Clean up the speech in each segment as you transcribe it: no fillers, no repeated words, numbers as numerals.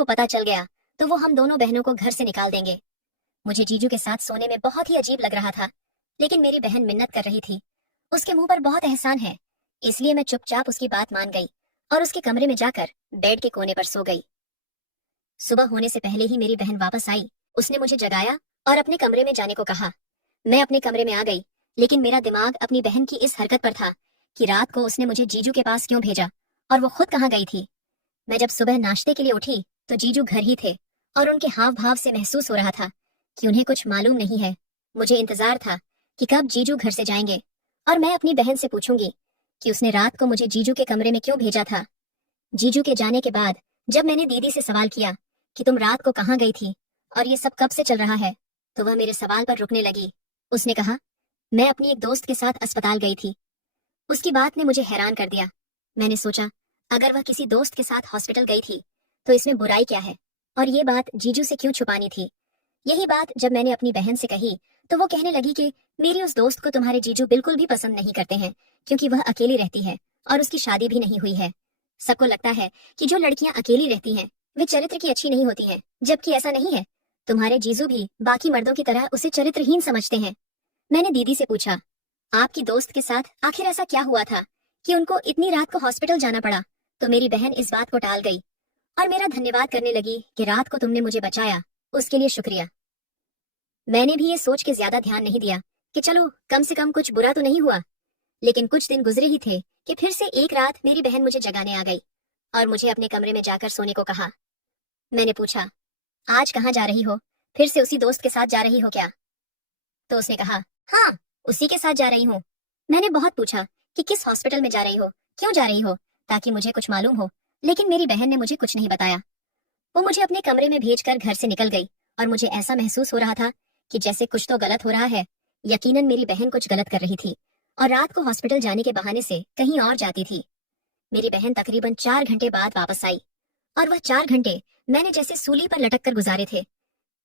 को पता चल गया तो वो हम दोनों बहनों को घर से निकाल देंगे। मुझे जीजू के साथ सोने में बहुत ही अजीब लग रहा था, लेकिन मेरी बहन मिन्नत कर रही थी। उसके मुंह पर बहुत एहसान है, इसलिए मैं चुपचाप उसकी बात मान गई और उसके कमरे में जाकर बेड के कोने पर सो गई। सुबह होने से पहले ही मेरी बहन वापस आई। उसने मुझे जगाया और अपने कमरे में जाने को कहा। मैं अपने कमरे में आ गई, लेकिन मेरा दिमाग अपनी बहन की इस हरकत पर था कि रात को उसने मुझे जीजू के पास क्यों भेजा और वो खुद कहाँ गई थी। मैं जब सुबह नाश्ते के लिए उठी तो जीजू घर ही थे और उनके हाव भाव से महसूस हो रहा था कि उन्हें कुछ मालूम नहीं है। मुझे इंतजार था कि कब जीजू घर से जाएंगे और मैं अपनी बहन से पूछूंगी कि उसने रात को मुझे जीजू के कमरे में क्यों भेजा था। जीजू के जाने के बाद जब मैंने दीदी से सवाल किया कि तुम रात को कहाँ गई थी और ये सब कब से चल रहा है, तो वह मेरे सवाल पर रुकने लगी। उसने कहा, मैं अपनी एक दोस्त के साथ अस्पताल गई थी। उसकी बात ने मुझे हैरान कर दिया। मैंने सोचा, अगर वह किसी दोस्त के साथ हॉस्पिटल गई थी तो इसमें बुराई क्या है और ये बात जीजू से क्यों छुपानी थी। यही बात जब मैंने अपनी बहन से कही तो वो कहने लगी कि मेरी उस दोस्त को तुम्हारे जीजू बिल्कुल भी पसंद नहीं करते हैं, क्योंकि वह अकेली रहती है और उसकी शादी भी नहीं हुई है। सबको लगता है कि जो लड़कियां अकेली रहती हैं वे चरित्र की अच्छी नहीं होती हैं, जबकि ऐसा नहीं है। तुम्हारे जीजू भी बाकी मर्दों की तरह उसे चरित्रहीन समझते हैं। मैंने दीदी से पूछा, आपकी दोस्त के साथ आखिर ऐसा क्या हुआ था कि उनको इतनी रात को हॉस्पिटल जाना पड़ा। तो मेरी बहन इस बात को टाल गई और मेरा धन्यवाद करने लगी कि रात को तुमने मुझे बचाया, उसके लिए शुक्रिया। मैंने भी ये सोच के ज्यादा ध्यान नहीं दिया कि चलो कम से कम कुछ बुरा तो नहीं हुआ। लेकिन कुछ दिन गुजरे ही थे कि फिर से एक रात मेरी बहन मुझे जगाने आ गई और मुझे अपने कमरे में जाकर सोने को कहा। मैंने पूछा, आज कहाँ जा रही हो, फिर से उसी दोस्त के साथ जा रही हो क्या? तो उसने कहा, हाँ, उसी के साथ जा रही हूँ। मैंने बहुत पूछा कि किस हॉस्पिटल में जा रही हो, क्यों जा रही हो, ताकि मुझे कुछ मालूम हो, लेकिन मेरी बहन ने मुझे कुछ नहीं बताया। वो मुझे अपने कमरे में भेजकर घर से निकल गई और मुझे ऐसा महसूस हो रहा था कि जैसे कुछ तो गलत हो रहा है। यकीनन मेरी बहन कुछ गलत कर रही थी और रात को हॉस्पिटल जाने के बहाने से कहीं और जाती थी। मेरी बहन तकरीबन 4 घंटे बाद वापस आई और वह 4 घंटे मैंने जैसे सूली पर लटक कर गुजारे थे।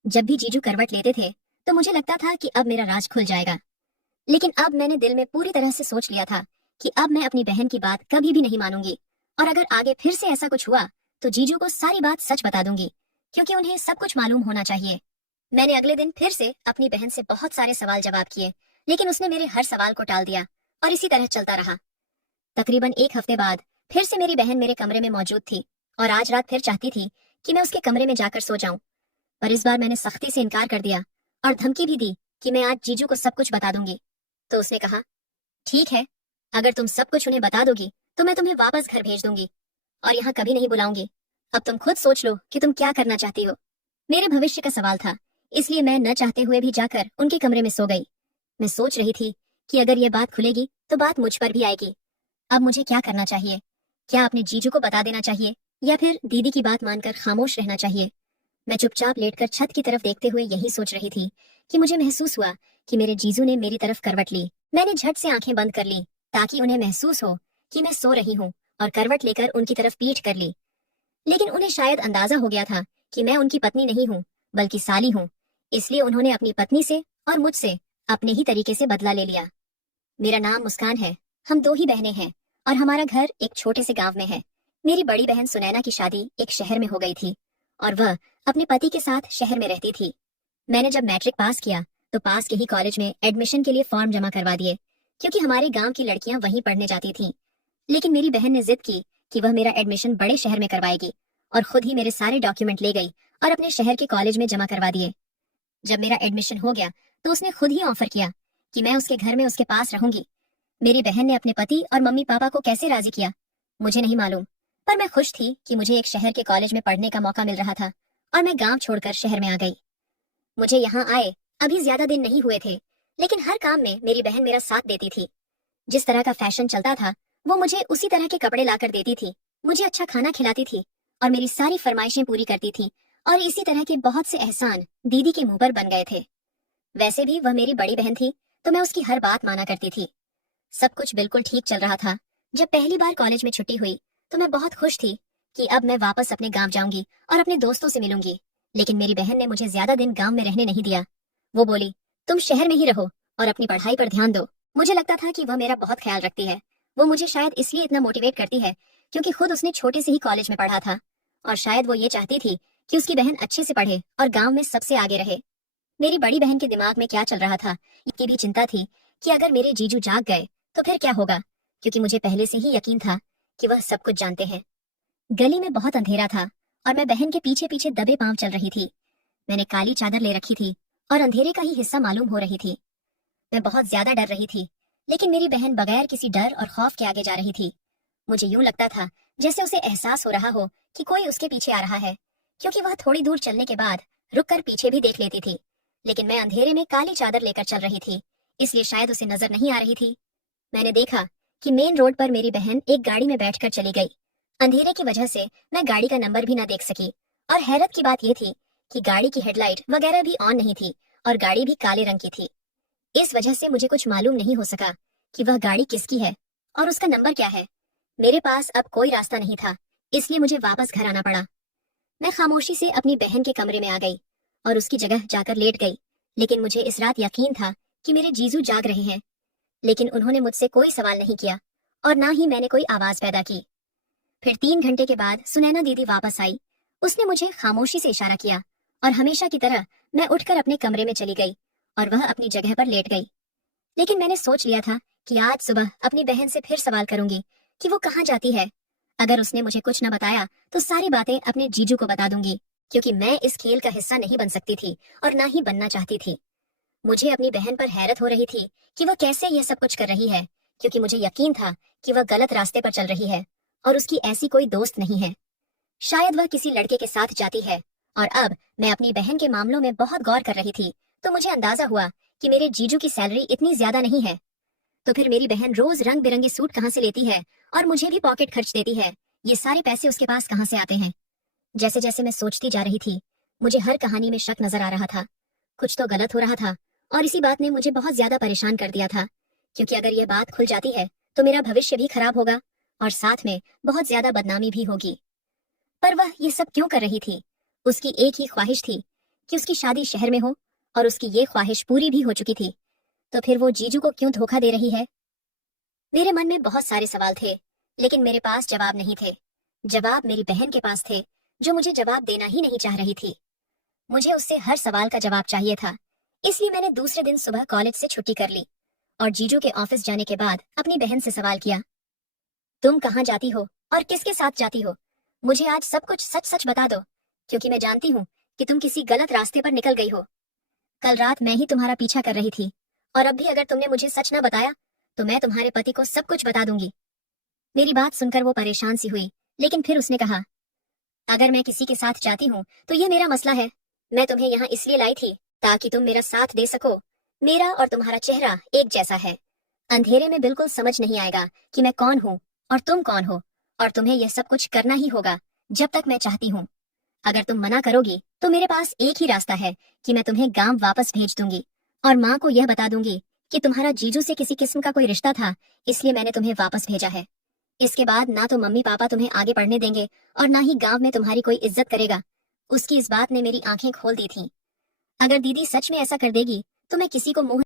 जब भी जीजू करवट लेते थे तो मुझे लगता था कि अब मेरा राज खुल जाएगा, लेकिन अब मैंने दिल में पूरी तरह से सोच लिया था कि अब मैं अपनी बहन की बात कभी भी नहीं मानूंगी और अगर आगे फिर से ऐसा कुछ हुआ तो जीजू को सारी बात सच बता दूंगी, क्योंकि उन्हें सब कुछ मालूम होना चाहिए। मैंने अगले दिन फिर से अपनी बहन से बहुत सारे सवाल जवाब किए, लेकिन उसने मेरे हर सवाल को टाल दिया और इसी तरह चलता रहा। तकरीबन 1 हफ्ते बाद फिर से मेरी बहन मेरे कमरे में मौजूद थी और आज रात फिर चाहती थी कि मैं उसके कमरे में जाकर सो जाऊं, पर इस बार मैंने सख्ती से इनकार कर दिया और धमकी भी दी कि मैं आज जीजू को सब कुछ बता दूंगी। तो उसने कहा, ठीक है, अगर तुम सब कुछ उन्हें बता दोगी तो मैं तुम्हें वापस घर भेज दूंगी और यहाँ कभी नहीं बुलाऊंगी। अब तुम खुद सोच लो कि तुम क्या करना चाहती हो। मेरे भविष्य का सवाल था, इसलिए मैं न चाहते हुए भी जाकर उनके कमरे में सो गई। मैं सोच रही थी कि अगर ये बात खुलेगी तो बात मुझ पर भी आएगी। अब मुझे क्या करना चाहिए? क्या अपने जीजू को बता देना चाहिए या फिर दीदी की बात मानकर खामोश रहना चाहिए? मैं चुपचाप लेटकर छत की तरफ देखते हुए यही सोच रही थी कि मुझे महसूस हुआ कि मेरे जीजू ने मेरी तरफ करवट ली। मैंने झट से आंखें बंद कर ली ताकि उन्हें महसूस हो कि मैं सो रही हूँ और करवट लेकर उनकी तरफ पीठ कर ली। लेकिन उन्हें शायद अंदाजा हो गया था कि मैं उनकी पत्नी नहीं हूँ बल्कि साली हूँ, इसलिए उन्होंने अपनी पत्नी से और मुझसे अपने ही तरीके से बदला ले लिया। मेरा नाम मुस्कान है, हम 2 ही बहनें हैं और हमारा घर एक छोटे से गांव में है। मेरी बड़ी बहन सुनैना की शादी एक शहर में हो गई थी और वह अपने पति के साथ शहर में रहती थी। मैंने जब मैट्रिक पास किया तो पास के ही कॉलेज में एडमिशन के लिए फॉर्म जमा करवा दिए, क्योंकि हमारे गांव की लड़कियां वहीं पढ़ने जाती थीं। लेकिन मेरी बहन ने जिद की कि वह मेरा एडमिशन बड़े शहर में करवाएगी और खुद ही मेरे सारे डॉक्यूमेंट ले गई और अपने शहर के कॉलेज में जमा करवा दिए। जब मेरा एडमिशन हो गया तो उसने खुद ही ऑफर किया कि मैं उसके घर में उसके पास रहूंगी। मेरी बहन ने अपने पति और मम्मी पापा को कैसे राजी किया मुझे नहीं मालूम, पर मैं खुश थी कि मुझे एक शहर के कॉलेज में पढ़ने का मौका मिल रहा था और मैं गांव छोड़कर शहर में आ गई। मुझे यहाँ आए अभी ज्यादा दिन नहीं हुए थे, लेकिन हर काम में मेरी बहन मेरा साथ देती थी। जिस तरह का फैशन चलता था वो मुझे उसी तरह के कपड़े लाकर देती थी, मुझे अच्छा खाना खिलाती थी और मेरी सारी फरमाइशें पूरी करती थी। और इसी तरह के बहुत से एहसान दीदी के मुंह पर बन गए थे। वैसे भी वह मेरी बड़ी बहन थी तो मैं उसकी हर बात माना करती थी। सब कुछ बिल्कुल ठीक चल रहा था। जब पहली बार कॉलेज में छुट्टी हुई तो मैं बहुत खुश थी कि अब मैं वापस अपने गांव जाऊंगी और अपने दोस्तों से मिलूंगी। लेकिन मेरी बहन ने मुझे ज्यादा दिन गांव में रहने नहीं दिया। वो बोली, तुम शहर में ही रहो और अपनी पढ़ाई पर ध्यान दो। मुझे लगता था कि वह मेरा बहुत ख्याल रखती है। वो मुझे शायद इसलिए इतना मोटिवेट करती है क्योंकि खुद उसने छोटे से ही कॉलेज में पढ़ा था और शायद वो ये चाहती थी कि उसकी बहन अच्छे से पढ़े और गांव में सबसे आगे रहे। मेरी बड़ी बहन के दिमाग में क्या चल रहा था, ये भी चिंता थी कि अगर मेरे जीजू जाग गए तो फिर क्या होगा, क्योंकि मुझे पहले से ही यकीन था कि वह सब कुछ जानते हैं। गली में बहुत अंधेरा था और मैं बहन के पीछे पीछे दबे पांव चल रही थी। मैंने काली चादर ले रखी थी और अंधेरे का ही हिस्सा मालूम हो रही थी। मैं बहुत ज्यादा डर रही थी, लेकिन मेरी बहन बगैर किसी डर और खौफ के आगे जा रही थी। मुझे यूं लगता था जैसे उसे एहसास हो रहा हो कि कोई उसके पीछे आ रहा है, क्योंकि वह थोड़ी दूर चलने के बाद रुककर पीछे भी देख लेती थी। लेकिन मैं अंधेरे में काली चादर लेकर चल रही थी, इसलिए शायद उसे नजर नहीं आ रही थी। मैंने देखा कि मेन रोड पर मेरी बहन एक गाड़ी में बैठकर चली गई। अंधेरे की वजह से मैं गाड़ी का नंबर भी ना देख सकी, और हैरत की बात यह थी कि गाड़ी की हेडलाइट वगैरह भी ऑन नहीं थी और गाड़ी भी काले रंग की थी। इस वजह से मुझे कुछ मालूम नहीं हो सका कि वह गाड़ी किसकी है और उसका नंबर क्या है। मेरे पास अब कोई रास्ता नहीं था, इसलिए मुझे वापस घर आना पड़ा। मैं खामोशी से अपनी बहन के कमरे में आ गई और उसकी जगह जाकर लेट गई। लेकिन मुझे इस रात यकीन था कि मेरे जीजू जाग रहे हैं, लेकिन उन्होंने मुझसे कोई सवाल नहीं किया और ना ही मैंने कोई आवाज पैदा की। फिर 3 घंटे के बाद सुनैना दीदी वापस आई। उसने मुझे खामोशी से इशारा किया और हमेशा की तरह मैं उठकर अपने कमरे में चली गई और वह अपनी जगह पर लेट गई। लेकिन मैंने सोच लिया था कि आज सुबह अपनी बहन से फिर सवाल करूंगी कि वो कहाँ जाती है। अगर उसने मुझे कुछ न बताया तो सारी बातें अपने जीजू को बता दूंगी, क्योंकि मैं इस खेल का हिस्सा नहीं बन सकती थी और ना ही बनना चाहती थी। मुझे अपनी बहन पर हैरत हो रही थी कि वह कैसे यह सब कुछ कर रही है, क्योंकि मुझे यकीन था कि वह गलत रास्ते पर चल रही है और उसकी ऐसी कोई दोस्त नहीं है। शायद वह किसी लड़के के साथ जाती है। और अब मैं अपनी बहन के मामलों में बहुत गौर कर रही थी तो मुझे अंदाजा हुआ कि मेरे जीजू की सैलरी इतनी ज्यादा नहीं है। तो फिर मेरी बहन रोज रंग बिरंगे सूट कहाँ से लेती है और मुझे भी पॉकेट खर्च देती है। ये सारे पैसे उसके पास कहाँ से आते हैं? जैसे जैसे मैं सोचती जा रही थी, मुझे हर कहानी में शक नजर आ रहा था। कुछ तो गलत हो रहा था और इसी बात ने मुझे बहुत ज्यादा परेशान कर दिया था, क्योंकि अगर यह बात खुल जाती है तो मेरा भविष्य भी खराब होगा और साथ में बहुत ज्यादा बदनामी भी होगी। पर वह ये सब क्यों कर रही थी? उसकी एक ही ख्वाहिश थी कि उसकी शादी शहर में हो, और उसकी ये ख्वाहिश पूरी भी हो चुकी थी। तो फिर वो जीजू को क्यों धोखा दे रही है? मेरे मन में बहुत सारे सवाल थे, लेकिन मेरे पास जवाब नहीं थे। जवाब मेरी बहन के पास थे, जो मुझे जवाब देना ही नहीं चाह रही थी। मुझे उससे हर सवाल का जवाब चाहिए था, इसलिए मैंने दूसरे दिन सुबह कॉलेज से छुट्टी कर ली और जीजू के ऑफिस जाने के बाद अपनी बहन से सवाल किया, तुम कहाँ जाती हो और किसके साथ जाती हो? मुझे आज सब कुछ सच सच बता दो, क्योंकि मैं जानती हूँ कि तुम किसी गलत रास्ते पर निकल गई हो। कल रात मैं ही तुम्हारा पीछा कर रही थी, और अब भी अगर तुमने मुझे सच न बताया तो मैं तुम्हारे पति को सब कुछ बता दूंगी। मेरी बात सुनकर वो परेशान सी हुई, लेकिन फिर उसने कहा, अगर मैं किसी के साथ जाती हूँ तो ये मेरा मसला है। मैं तुम्हें यहाँ इसलिए लाई थी ताकि तुम मेरा साथ दे सको। मेरा और तुम्हारा चेहरा एक जैसा है। अंधेरे में बिल्कुल समझ नहीं आएगा कि मैं कौन हूँ और तुम कौन हो, और तुम्हें यह सब कुछ करना ही होगा जब तक मैं चाहती हूँ। अगर तुम मना करोगी तो मेरे पास एक ही रास्ता है कि मैं तुम्हें गांव वापस भेज दूंगी और माँ को यह बता दूंगी कि तुम्हारा जीजू से किसी किस्म का कोई रिश्ता था, इसलिए मैंने तुम्हें वापस भेजा है। इसके बाद ना तो मम्मी पापा तुम्हें आगे पढ़ने देंगे और ना ही गांव में तुम्हारी कोई इज्जत करेगा। उसकी इस बात ने मेरी आंखें खोल दी थीं। अगर दीदी सच में ऐसा कर देगी तो मैं किसी को मुंह